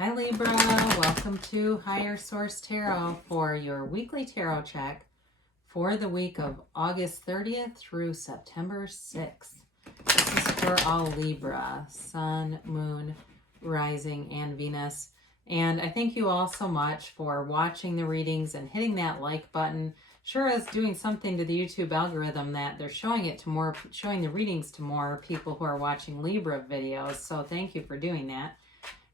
Hi Libra, welcome to Higher Source Tarot for your weekly tarot check for the week of August 30th through September 6th. This is for all Libra, Sun, Moon, Rising, and Venus. And I thank you all so much for watching the readings and hitting that like button. Sure is doing something to the YouTube algorithm that they're showing the readings to more people who are watching Libra videos. So thank you for doing that.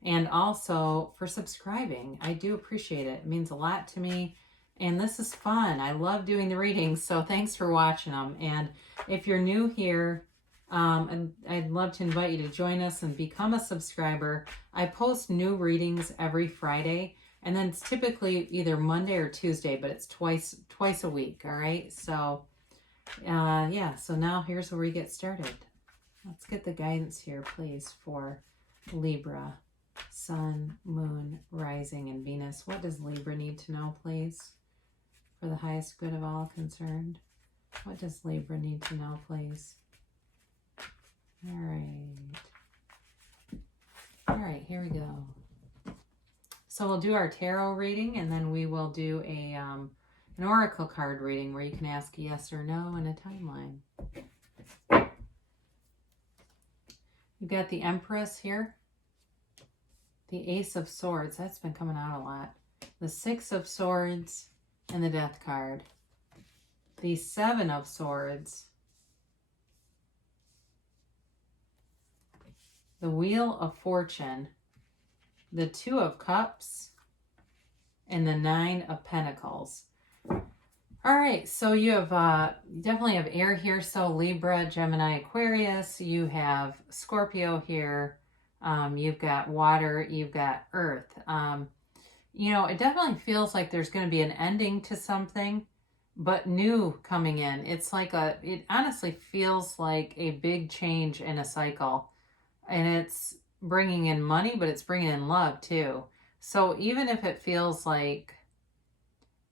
And also for subscribing. I do appreciate it. It means a lot to me. And this is fun. I love doing the readings. So thanks for watching them. And if you're new here, I'd love to invite you to join us and become a subscriber. I post new readings every Friday. And then it's typically either Monday or Tuesday, but it's twice a week. All right. So yeah. So now here's where we get started. Let's get the guidance here, please, for Libra. Sun, Moon, Rising, and Venus. What does Libra need to know, please? For the highest good of all concerned. What does Libra need to know, please? All right, here we go. So we'll do our tarot reading, and then we will do an oracle card reading where you can ask yes or no in a timeline. You've got the Empress here. The Ace of Swords, that's been coming out a lot. The Six of Swords and the Death card. The Seven of Swords. The Wheel of Fortune. The Two of Cups. And the Nine of Pentacles. All right, so you have definitely have air here. So Libra, Gemini, Aquarius. You have Scorpio here. You've got water, you've got earth. You know, it definitely feels like there's going to be an ending to something, but new coming in. It's like it honestly feels like a big change in a cycle. And it's bringing in money, but it's bringing in love too. So even if it feels like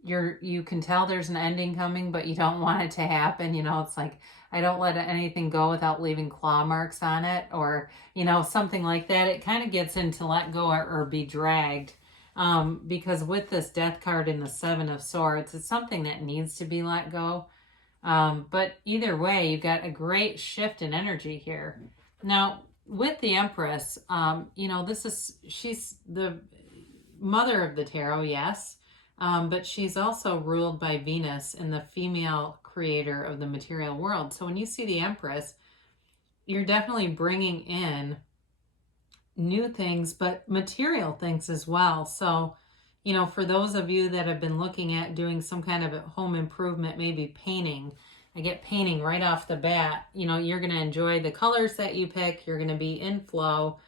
you can tell there's an ending coming, but you don't want it to happen, you know, it's like, I don't let anything go without leaving claw marks on it, or, you know, something like that. It kind of gets into let go or be dragged, because with this Death card and the Seven of Swords, it's something that needs to be let go. But either way, you've got a great shift in energy here. Now, with the Empress, you know, she's the mother of the tarot, yes, but she's also ruled by Venus and the female creator of the material world. So when you see the Empress, you're definitely bringing in new things, but material things as well. So, you know, for those of you that have been looking at doing some kind of a home improvement, maybe painting, I get painting right off the bat. You know, you're going to enjoy the colors that you pick. You're going to be in flow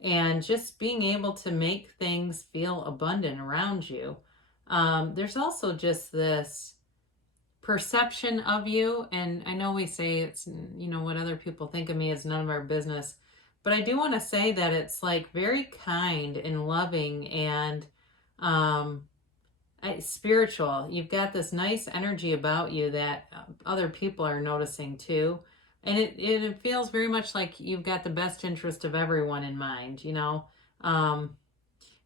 and just being able to make things feel abundant around you. There's also just this perception of you, and I know we say it's, you know, what other people think of me is none of our business, but I do want to say that it's like very kind and loving and spiritual. You've got this nice energy about you that other people are noticing too, and it feels very much like you've got the best interest of everyone in mind, you know.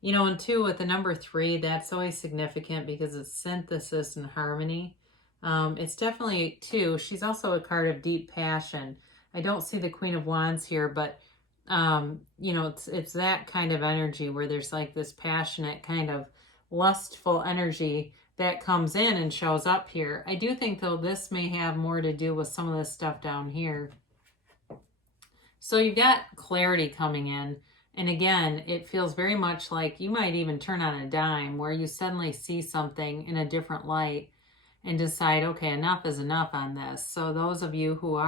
You know, and two, with the number 3, that's always significant because it's synthesis and harmony. It's definitely 2. She's also a card of deep passion. I don't see the Queen of Wands here, but you know, it's that kind of energy where there's like this passionate kind of lustful energy that comes in and shows up here. I do think, though, this may have more to do with some of this stuff down here. So you've got clarity coming in. And again, it feels very much like you might even turn on a dime where you suddenly see something in a different light and decide, okay, enough is enough on this. So those of you who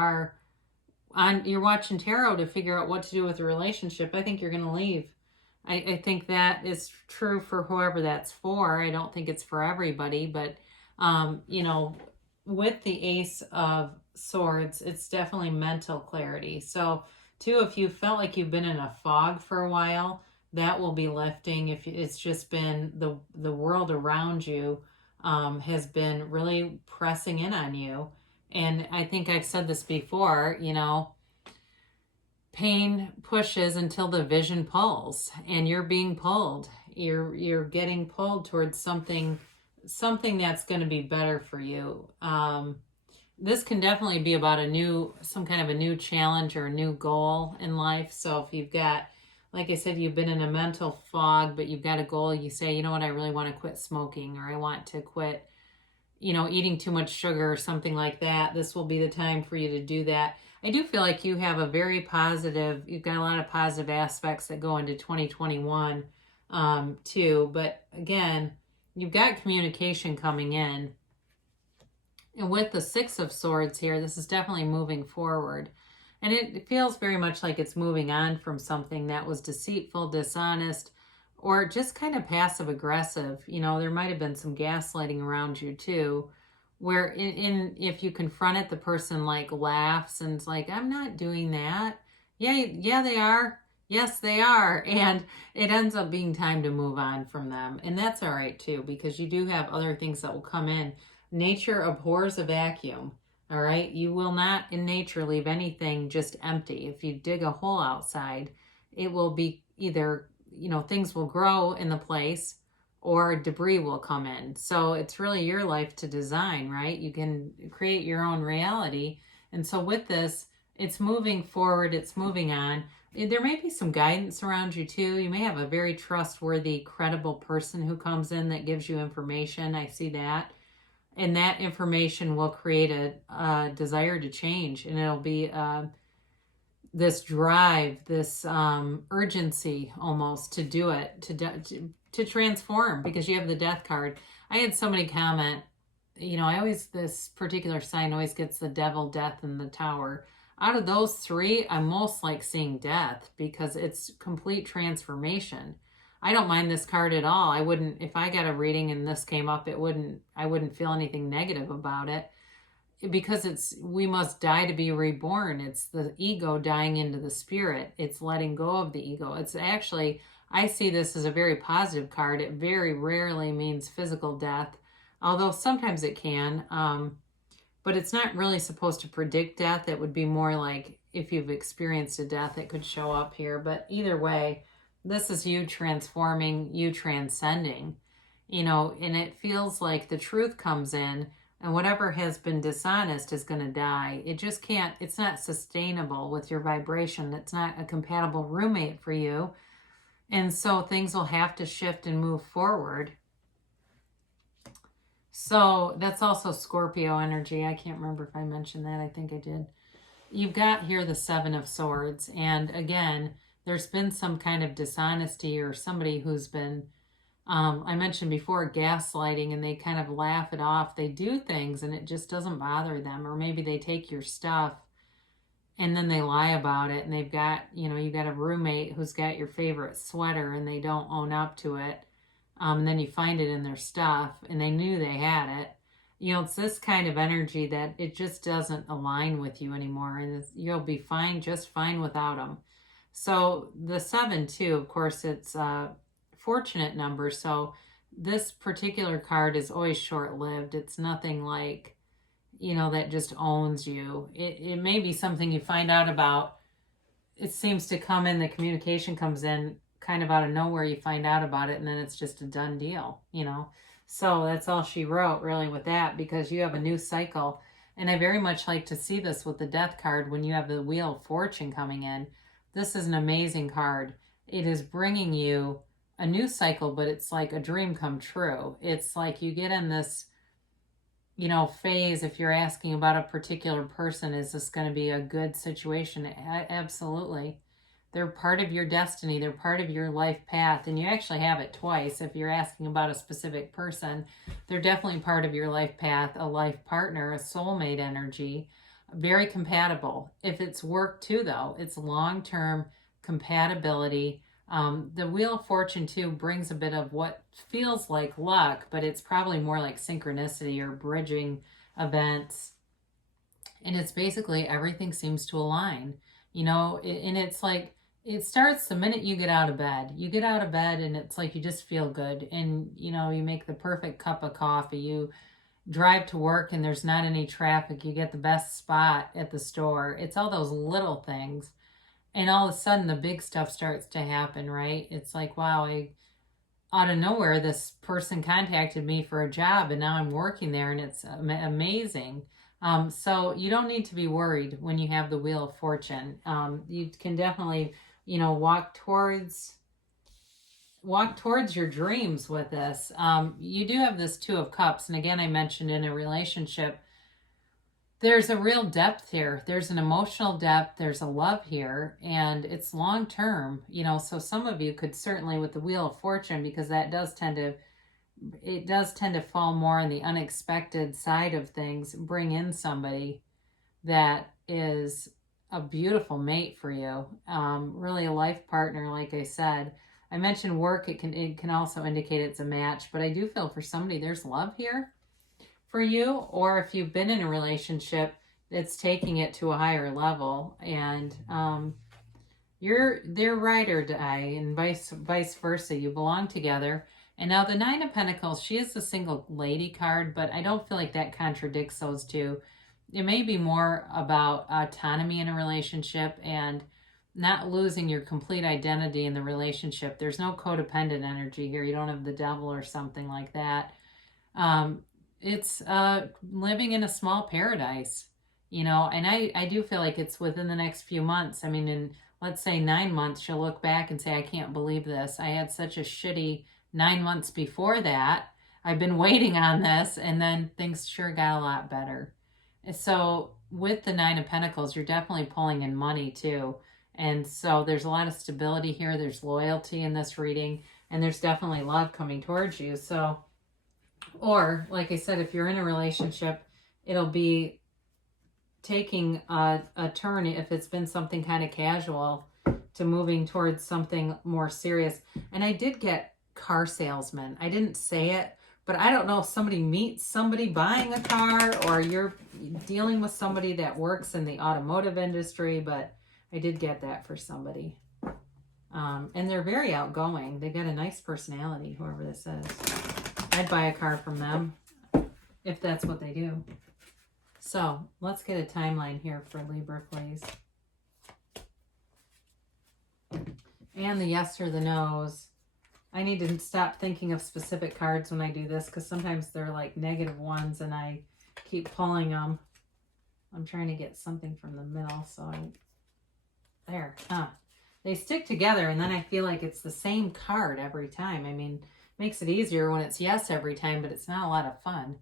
you're watching tarot to figure out what to do with a relationship, I think you're going to leave. I think that is true for whoever that's for. I don't think it's for everybody, but, you know, with the Ace of Swords, it's definitely mental clarity. So too, if you felt like you've been in a fog for a while, that will be lifting. If it's just been the world around you has been really pressing in on you. And I think I've said this before, you know, pain pushes until the vision pulls, and you're being pulled. You're getting pulled towards something that's going to be better for you. This can definitely be about some kind of a new challenge or a new goal in life. So if you've got, like I said, you've been in a mental fog, but you've got a goal, you say, you know what, I really want to quit smoking, or I want to quit, eating too much sugar or something like that. This will be the time for you to do that. I do feel like you have you've got a lot of positive aspects that go into 2021 too. But again, you've got communication coming in. And with the Six of Swords here, this is definitely moving forward. And it feels very much like it's moving on from something that was deceitful, dishonest, or just kind of passive aggressive. There might have been some gaslighting around you too, where if you confront it, the person like laughs and is like, I'm not doing that. Yeah, they are. Yes, they are. And it ends up being time to move on from them. And that's all right too, because you do have other things that will come in. Nature abhors a vacuum. All right. You will not in nature leave anything just empty. If you dig a hole outside, it will be either, things will grow in the place or debris will come in. So it's really your life to design, right? You can create your own reality. And so with this, it's moving forward. It's moving on. There may be some guidance around you too. You may have a very trustworthy, credible person who comes in that gives you information. I see that. And that information will create a desire to change. And it'll be this drive, this urgency almost to do it, to transform, because you have the Death card. I had somebody comment, this particular sign always gets the Devil, Death, and the Tower. Out of those three, I'm most like seeing Death, because it's complete transformation. I don't mind this card at all. I wouldn't, if I got a reading and this came up, I wouldn't feel anything negative about it, because we must die to be reborn. It's the ego dying into the spirit. It's letting go of the ego. It's actually, I see this as a very positive card. It very rarely means physical death, although sometimes it can. But it's not really supposed to predict death. It would be more like if you've experienced a death, it could show up here. But either way, this is you transforming, you transcending, and it feels like the truth comes in, and whatever has been dishonest is going to die. It just can't, it's not sustainable with your vibration. It's not a compatible roommate for you. And so things will have to shift and move forward. So that's also Scorpio energy. I can't remember if I mentioned that. I think I did. You've got here the Seven of Swords. And again, there's been some kind of dishonesty, or somebody who's been, I mentioned before, gaslighting, and they kind of laugh it off. They do things and it just doesn't bother them. Or maybe they take your stuff and then they lie about it. And they've got, you've got a roommate who's got your favorite sweater and they don't own up to it. And then you find it in their stuff and they knew they had it. It's this kind of energy that it just doesn't align with you anymore. And you'll be fine, just fine without them. So the 7 too, of course, it's a fortunate number. So this particular card is always short-lived. It's nothing like, that just owns you. It may be something you find out about. It seems to come in, the communication comes in kind of out of nowhere. You find out about it and then it's just a done deal, So that's all she wrote really with that, because you have a new cycle. And I very much like to see this with the Death card when you have the Wheel of Fortune coming in. This is an amazing card. It is bringing you a new cycle, but it's like a dream come true. It's like you get in this, phase. If you're asking about a particular person, is this going to be a good situation? Absolutely. They're part of your destiny. They're part of your life path. And you actually have it twice. If you're asking about a specific person, they're definitely part of your life path, a life partner, a soulmate energy. Very compatible. If it's work too, though, it's long-term compatibility. The Wheel of Fortune too brings a bit of what feels like luck, but it's probably more like synchronicity or bridging events. And it's basically everything seems to align, and it's like, it starts the minute you get out of bed. You get out of bed and it's like you just feel good. And, you make the perfect cup of coffee. You drive to work and there's not any traffic. You get the best spot at the store. It's all those little things. And all of a sudden the big stuff starts to happen, right? It's like, wow, out of nowhere, this person contacted me for a job and now I'm working there and it's amazing. So you don't need to be worried when you have the Wheel of Fortune. You can definitely, walk towards your dreams with this. You do have this Two of Cups. And again, I mentioned in a relationship, there's a real depth here. There's an emotional depth. There's a love here, and it's long term. So some of you could certainly, with the Wheel of Fortune, because that does tend to fall more on the unexpected side of things, bring in somebody that is a beautiful mate for you. Really a life partner, like I said. I mentioned work. It can also indicate it's a match, but I do feel for somebody there's love here for you, or if you've been in a relationship, it's taking it to a higher level, and they're ride or die, and vice versa. You belong together. And now the Nine of Pentacles, she is the single lady card, but I don't feel like that contradicts those two. It may be more about autonomy in a relationship and not losing your complete identity in the relationship. There's no codependent energy here. You don't have the devil or something like that. It's living in a small paradise, and I do feel like it's within the next few months. I mean, in, let's say 9 months, she'll look back and say, I can't believe this. I had such a shitty 9 months before that. I've been waiting on this, and then things sure got a lot better. So with the Nine of Pentacles, you're definitely pulling in money too. And so there's a lot of stability here. There's loyalty in this reading, and there's definitely love coming towards you. So, or like I said, if you're in a relationship, it'll be taking a turn, if it's been something kind of casual, to moving towards something more serious. And I did get car salesman. I didn't say it, but I don't know if somebody meets somebody buying a car, or you're dealing with somebody that works in the automotive industry, but I did get that for somebody. And they're very outgoing. They've got a nice personality, whoever this is. I'd buy a car from them if that's what they do. So let's get a timeline here for Libra, please. And the yes or the no's. I need to stop thinking of specific cards when I do this, because sometimes they're like negative ones and I keep pulling them. I'm trying to get something from the middle, so there. They stick together, and then I feel like it's the same card every time. I mean, makes it easier when it's yes every time, but it's not a lot of fun.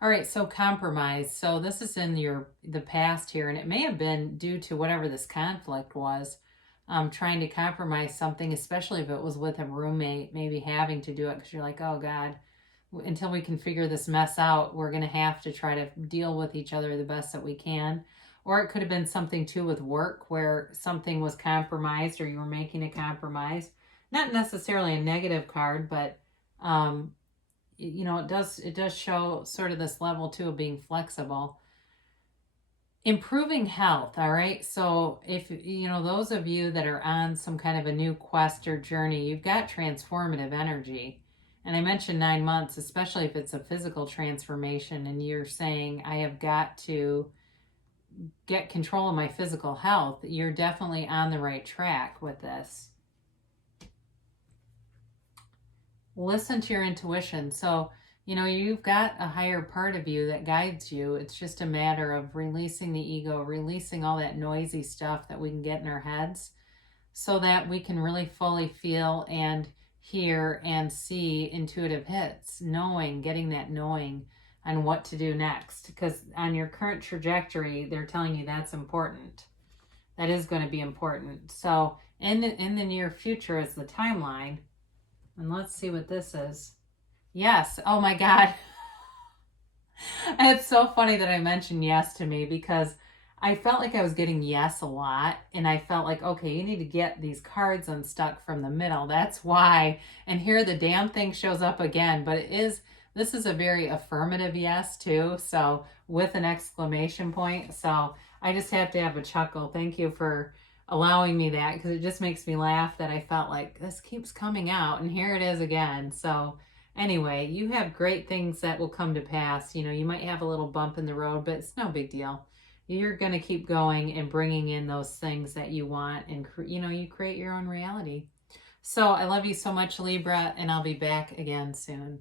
All right, so compromise. So this is in the past here, and it may have been due to whatever this conflict was, trying to compromise something, especially if it was with a roommate, maybe having to do it because you're like, oh God, until we can figure this mess out, we're going to have to try to deal with each other the best that we can. Or it could have been something too with work where something was compromised, or you were making a compromise. Not necessarily a negative card, but it does show sort of this level too of being flexible. Improving health, all right? So if, those of you that are on some kind of a new quest or journey, you've got transformative energy. And I mentioned 9 months, especially if it's a physical transformation and you're saying, I have got to get control of my physical health. You're definitely on the right track with this. Listen to your intuition. So, you've got a higher part of you that guides you. It's just a matter of releasing the ego, releasing all that noisy stuff that we can get in our heads, so that we can really fully feel and hear and see intuitive hits, getting that knowing on what to do next. Because on your current trajectory, they're telling you that's important. That is going to be important. So in the near future is the timeline. And let's see what this is. Yes. Oh my God. It's so funny that I mentioned yes to me, because I felt like I was getting yes a lot. And I felt like, okay, you need to get these cards unstuck from the middle. That's why. And here the damn thing shows up again. But this is a very affirmative yes too. So with an exclamation point. So I just have to have a chuckle. Thank you for allowing me that, because it just makes me laugh that I felt like this keeps coming out, and here it is again. So anyway, you have great things that will come to pass. You might have a little bump in the road, but it's no big deal. you're going to keep going and bringing in those things that you want, and you know, you create your own reality. So I love you so much, Libra, and I'll be back again soon.